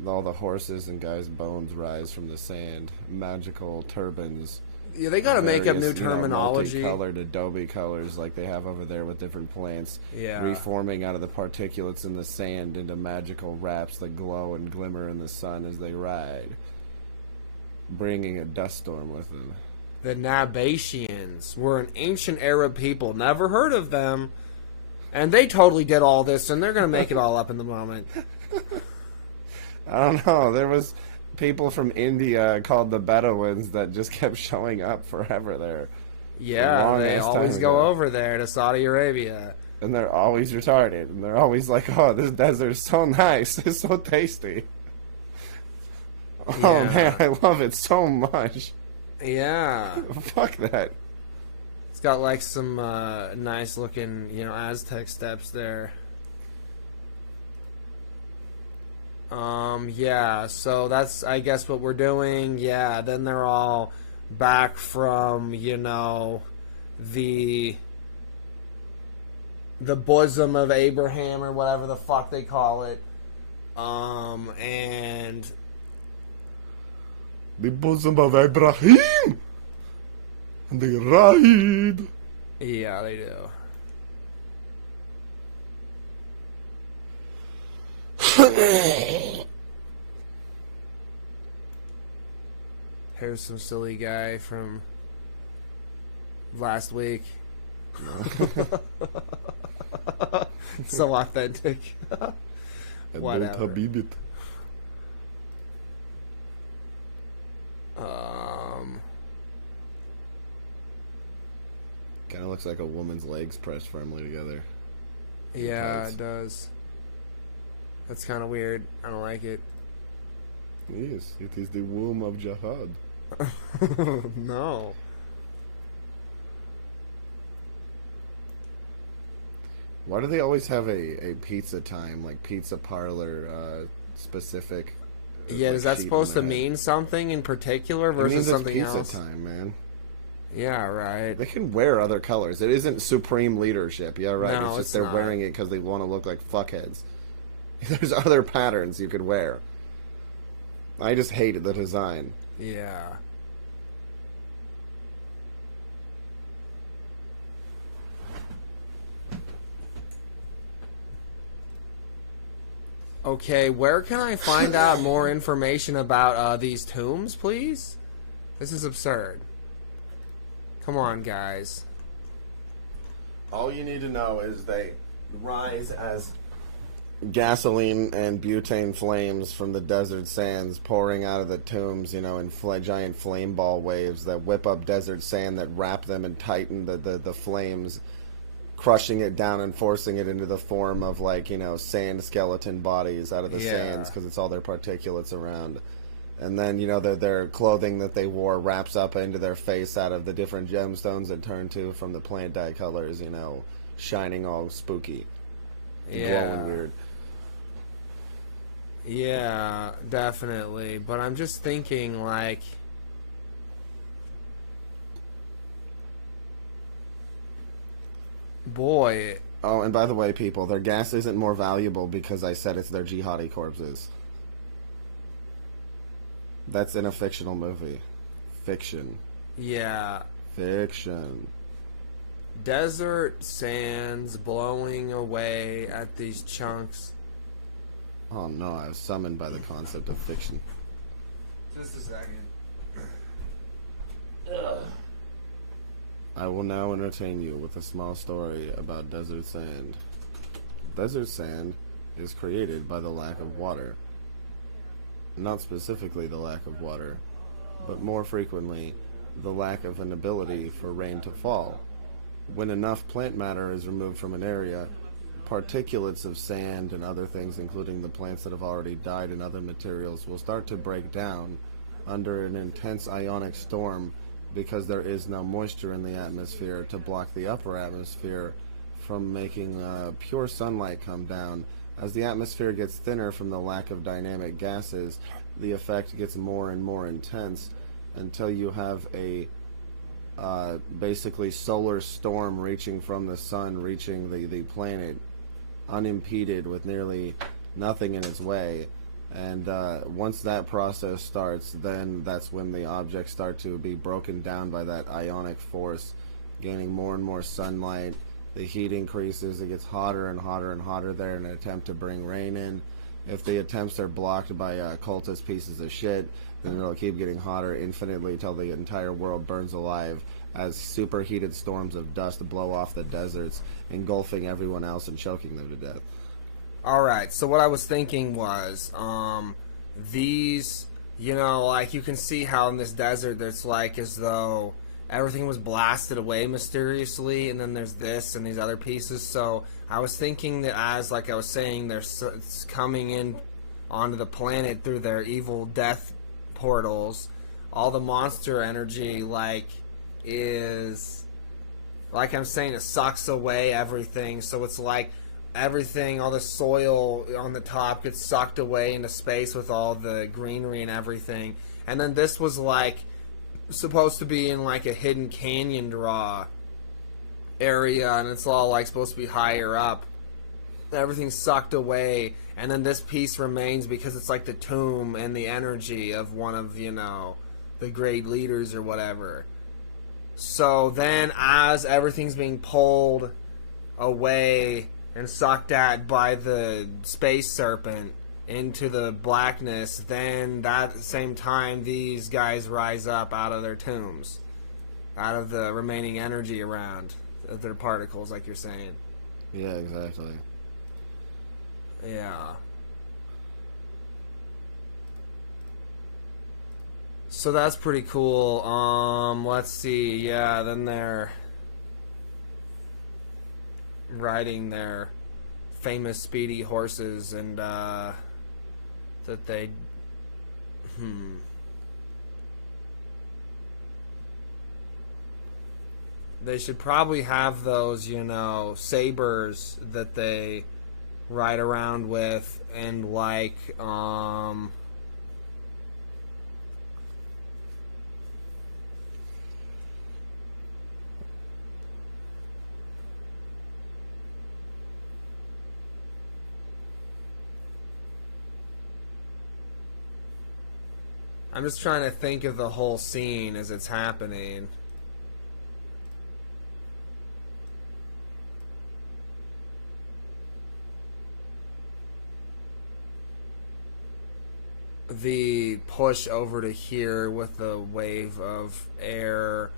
All the horses and guys' bones rise from the sand. Magical turbans. Yeah, they got to make up new terminology. Multicolored adobe colors like they have over there with different plants. Yeah. Reforming out of the particulates in the sand into magical wraps that glow and glimmer in the sun as they ride. Bringing a dust storm with them. The Nabatians were an ancient Arab people. Never heard of them. And they totally did all this, and they're going to make it all up in the moment. I don't know. There was people from India called the Bedouins that just kept showing up forever there. Yeah, they always go over there to Saudi Arabia. And they're always retarded. And they're always like, oh, this desert's so nice. It's so tasty. Oh, man, I love it so much. Yeah. Fuck that. It's got like some nice looking, you know, Aztec steps there. Yeah, so that's, I guess, what we're doing. Yeah, then they're all back from, you know, the bosom of Abraham or whatever the fuck they call it. And the bosom of Abraham, and they ride. Yeah, they do. Here's some silly guy from last week. So authentic. Whatever. Kind of looks like a woman's legs pressed firmly together. Yeah, it does. That's kind of weird. I don't like it. Yes, it is the womb of jihad. No. Why do they always have a pizza time, like pizza parlor specific? Yeah, like, is that sheet supposed to on that? mean something in particular versus It means something it's pizza else? time, man. Yeah, right. They can wear other colors. It isn't supreme leadership. Yeah, right. No, it's just it's they're not. wearing it because they want to look like fuckheads. There's other patterns you could wear. I just hate the design. Yeah. Okay, where can I find out more information about these tombs, please? This is absurd. Come on, guys. All you need to know is they rise as gasoline and butane flames from the desert sands pouring out of the tombs, you know, in giant flame ball waves that whip up desert sand that wrap them and tighten the flames, crushing it down and forcing it into the form of, like, you know, sand skeleton bodies out of the sands because it's all their particulates around. And then, you know, their clothing that they wore wraps up into their face out of the different gemstones that turn to from the plant dye colors, you know, shining all spooky, glowing weird. Yeah, definitely. But I'm just thinking, like, boy. Oh, and by the way, people, their gas isn't more valuable because I said it's their jihadi corpses. That's in a fictional movie. Fiction. Yeah. Fiction. Desert sands blowing away at these chunks. Oh no, I was summoned by the concept of fiction. Just a second. I will now entertain you with a small story about desert sand. Desert sand is created by the lack of water. Not specifically the lack of water, but more frequently, the lack of an ability for rain to fall. When enough plant matter is removed from an area, particulates of sand and other things, including the plants that have already died and other materials, will start to break down under an intense ionic storm because there is no moisture in the atmosphere to block the upper atmosphere from making pure sunlight come down. As the atmosphere gets thinner from the lack of dynamic gases, the effect gets more and more intense until you have a basically solar storm reaching from the sun, reaching the planet unimpeded with nearly nothing in its way. And once that process starts, then that's when the objects start to be broken down by that ionic force, gaining more and more sunlight. The heat increases, it gets hotter and hotter and hotter there in an attempt to bring rain in. If the attempts are blocked by cultist pieces of shit, then it'll keep getting hotter infinitely till the entire world burns alive as superheated storms of dust blow off the deserts, engulfing everyone else and choking them to death. Alright, so what I was thinking was, these, you know, like, you can see how in this desert there's like as though everything was blasted away mysteriously, and then there's this and these other pieces. So I was thinking that as, like I was saying, they're coming in onto the planet through their evil death portals, all the monster energy, like, is, like I'm saying, it sucks away everything. So it's like everything, all the soil on the top gets sucked away into space with all the greenery and everything. And then this was like supposed to be in like a hidden canyon draw, area, and it's all like supposed to be higher up. Everything's sucked away, and then this piece remains because it's like the tomb and the energy of one of, you know, the great leaders or whatever. So then as everything's being pulled away and sucked at by the space serpent into the blackness, then at the same time these guys rise up out of their tombs, out of the remaining energy around their particles, like you're saying. Yeah, exactly. Yeah. So that's pretty cool. Let's see. Yeah, then they're riding their famous speedy horses, and that they they should probably have those, you know, sabers that they ride around with, and like I'm just trying to think of the whole scene as it's happening. The push over to here with the wave of air.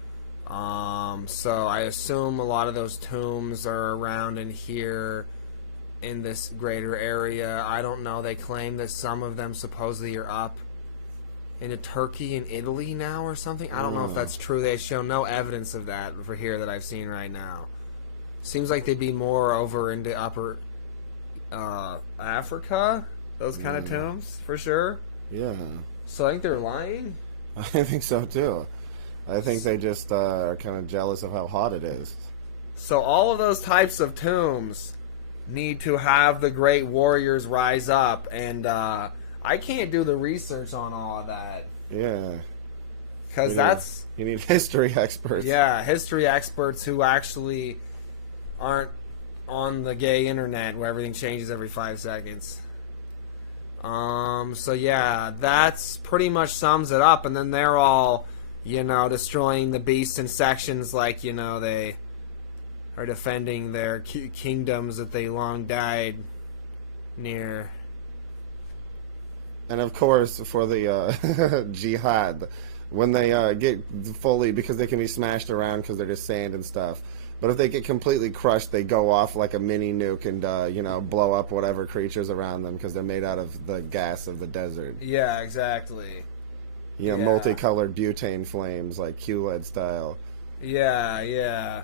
So I assume a lot of those tombs are around in here in this greater area. I don't know. They claim that some of them supposedly are up into Turkey and Italy now or something. I don't know if that's true. They show no evidence of that for here that I've seen right now. Seems like they'd be more over into upper Africa. Those kind of tombs, for sure. Yeah. So I think they're lying? I think so, too. I think they just are kind of jealous of how hot it is. So all of those types of tombs need to have the great warriors rise up, and I can't do the research on all of that. Yeah. Because that's... You need history experts. Yeah, history experts who actually aren't on the gay internet where everything changes every 5 seconds. So yeah, that's pretty much sums it up, and then they're all, you know, destroying the beasts in sections like, you know, they are defending their kingdoms that they long died near. And of course, for the jihad, when they get fully, because they can be smashed around because they're just sand and stuff, but if they get completely crushed, they go off like a mini nuke and, you know, blow up whatever creatures around them because they're made out of the gas of the desert. Yeah, exactly. You know, Yeah. multicolored butane flames, like QLED style. Yeah, yeah.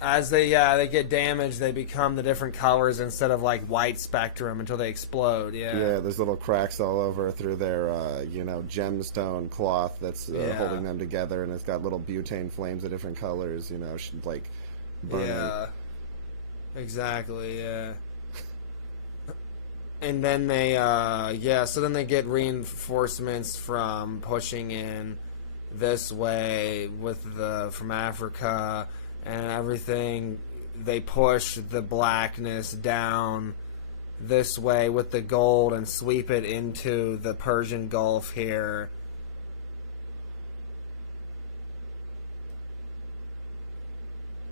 As they get damaged, they become the different colors instead of like white spectrum until they explode. Yeah. Yeah, there's little cracks all over through their, you know, gemstone cloth that's holding them together, and it's got little butane flames of different colors, you know, like burning. Yeah. Exactly, yeah. And then they, so then they get reinforcements from pushing in this way from Africa and everything. They push the blackness down this way with the gold and sweep it into the Persian Gulf here.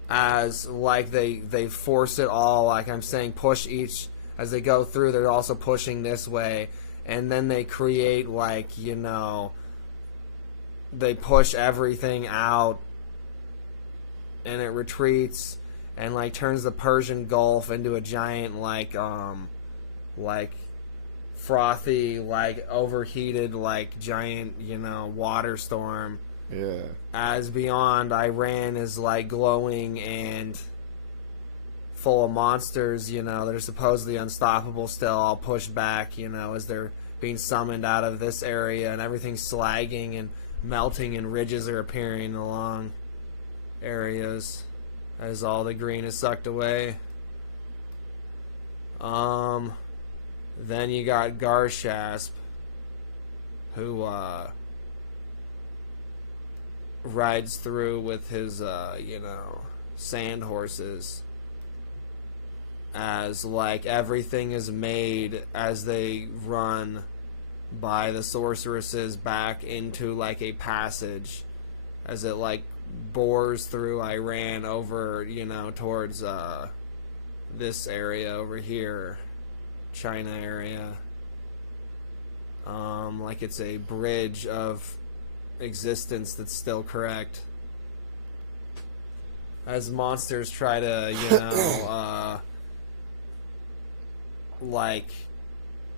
As like they force it all, like I'm saying, push each as they go through. They're also pushing this way, and then they create, like, you know, they push everything out and it retreats and like turns the Persian Gulf into a giant like frothy, like overheated, like giant, you know, water storm. Yeah. As beyond, Iran is like glowing and full of monsters, you know, they're supposedly unstoppable still, all pushed back, you know, as they're being summoned out of this area, and everything's slagging and melting, and ridges are appearing along areas as all the green is sucked away. Then you got Garshasp, who rides through with his, you know, sand horses, as like everything is made as they run by the sorceresses back into like a passage, as it like bores through Iran over, you know, towards this area over here, China area. Like it's a bridge of existence that's still correct. As monsters try to, you know, like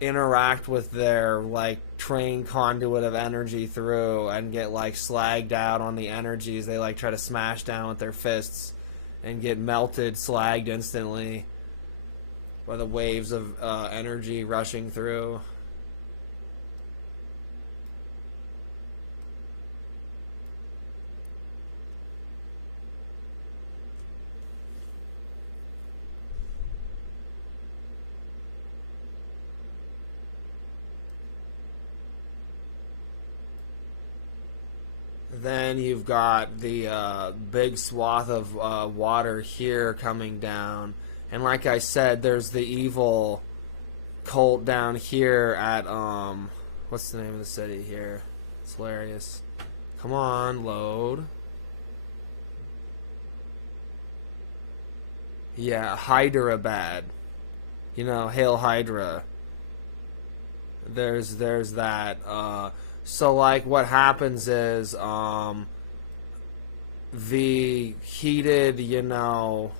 interact with their like train conduit of energy through and get like slagged out on the energies, they like try to smash down with their fists and get melted, slagged instantly by the waves of energy rushing through. Then you've got the big swath of water here coming down. And like I said, there's the evil cult down here at, what's the name of the city here? It's hilarious. Come on, load. Yeah, Hyderabad. You know, Hail Hydra. There's that, so, like, what happens is, the heated, you know,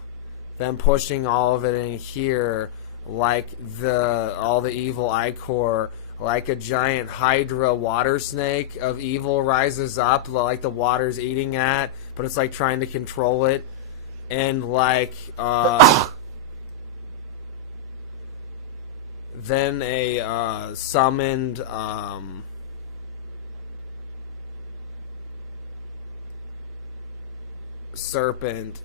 them pushing all of it in here, like all the evil ichor, like a giant Hydra water snake of evil rises up, like the water's eating at, but it's, like, trying to control it, and, like, then a, summoned, serpent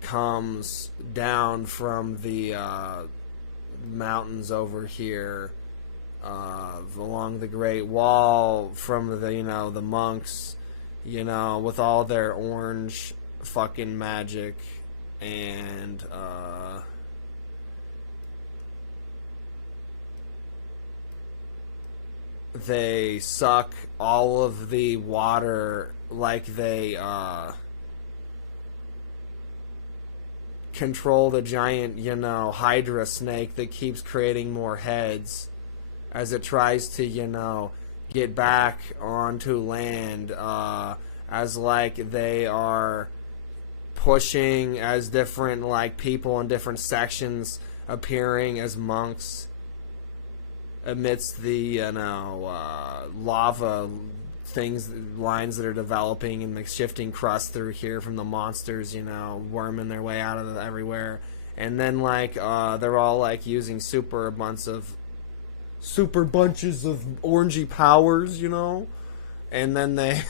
comes down from the mountains over here along the Great Wall from the, you know, the monks, you know, with all their orange fucking magic, and they suck all of the water, like they control the giant, you know, Hydra snake that keeps creating more heads as it tries to, you know, get back onto land, as like they are pushing as different like people in different sections appearing as monks amidst the, you know, lava lines that are developing and the shifting crust through here from the monsters, you know, worming their way out of everywhere. And then, like, they're all, like, using super bunches of orangey powers, you know? And then they,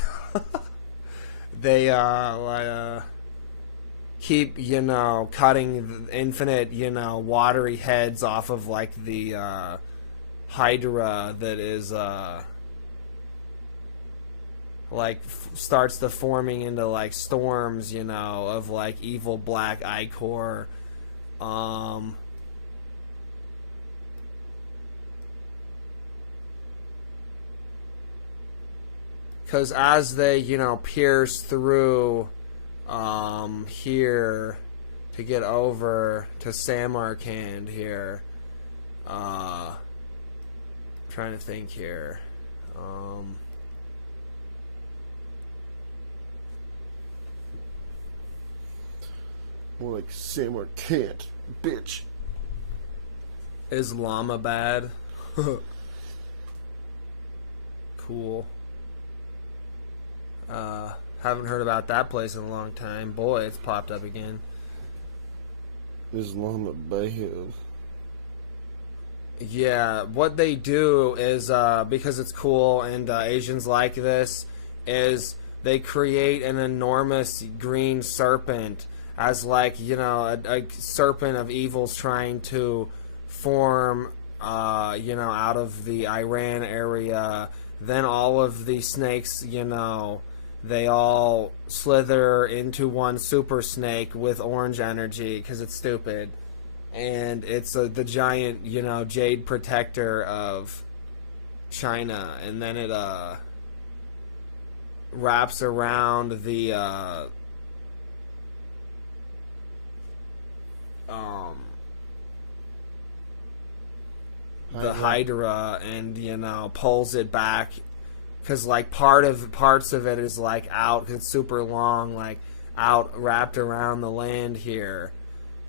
keep, you know, cutting infinite, you know, watery heads off of, like, the, Hydra that is, like, starts to forming into, like, storms, you know, of, like, evil black ichor. Because as they, you know, pierce through, here to get over to Samarkand here, trying to think here. More like Samarkand, bitch. Islamabad. Cool. Haven't heard about that place in a long time. Boy, it's popped up again. Islamabad. Yeah, what they do is, because it's cool and Asians like this, is they create an enormous green serpent as, like, you know, a serpent of evils trying to form, you know, out of the Iran area. Then all of the snakes, you know, they all slither into one super snake with orange energy because it's stupid. And it's the giant, jade protector of China. And then it wraps around the Hydra, and pulls it back, because like parts of it is like out, 'cause it's super long, like out wrapped around the land here,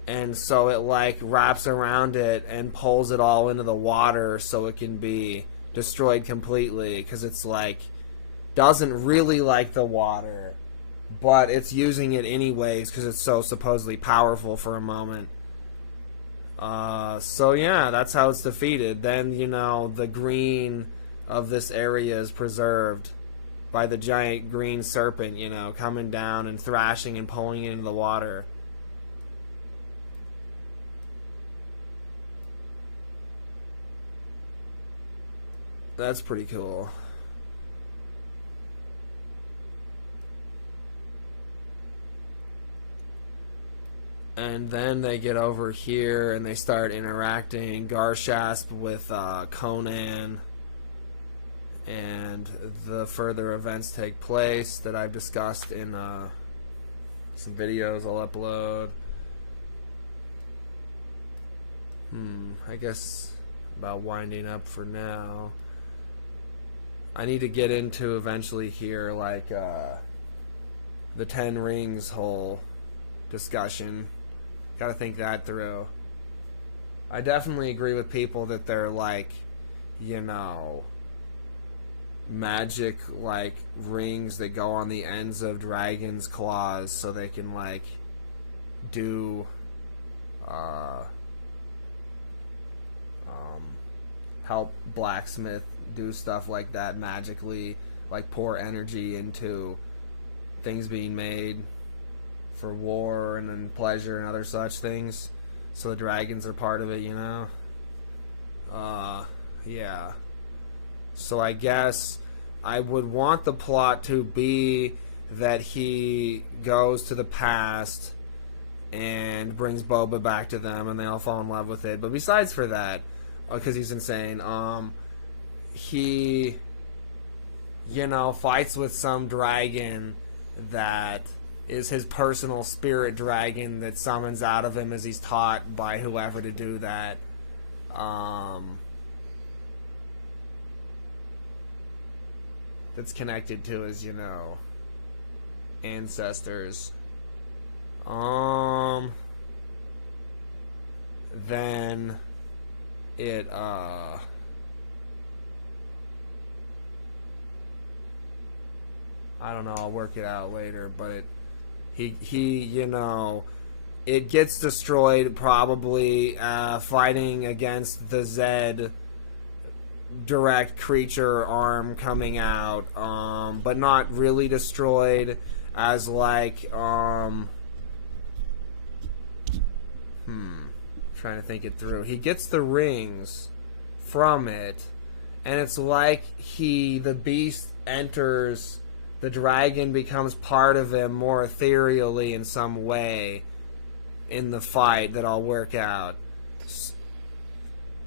and so it like wraps around it and pulls it all into the water so it can be destroyed completely, because it's like doesn't really like the water, but it's using it anyways because it's so supposedly powerful for a moment. So yeah, that's how it's defeated. Then, the green of this area is preserved by the giant green serpent, coming down and thrashing and pulling it into the water. That's pretty cool. And then they get over here and they start interacting. Garshasp with Conan, and the further events take place that I've discussed in some videos I'll upload. I guess about winding up for now. I need to get into eventually here, like the 10 Rings whole discussion. Gotta think that through. I definitely agree with people that they're like, magic like rings that go on the ends of dragons' claws so they can like do help blacksmith do stuff like that magically, like pour energy into things being made for war and then pleasure and other such things, so the dragons are part of it, yeah. So I guess I would want the plot to be that he goes to the past and brings Boba back to them and they all fall in love with it. But besides for that, because he's insane, he, fights with some dragon that is his personal spirit dragon that summons out of him as he's taught by whoever to do that. That's connected to his, ancestors. Then it, I don't know, I'll work it out later, but he it gets destroyed probably fighting against the Zed direct creature arm coming out, but not really destroyed as like trying to think it through. He gets the rings from it, and it's like the beast enters the dragon, becomes part of him more ethereally in some way in the fight that I'll work out.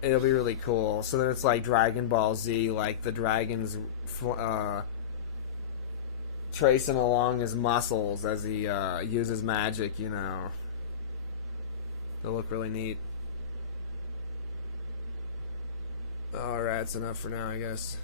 It'll be really cool. So then it's like Dragon Ball Z, like the dragon's tracing along his muscles as he uses magic, It'll look really neat. Alright, that's enough for now, I guess.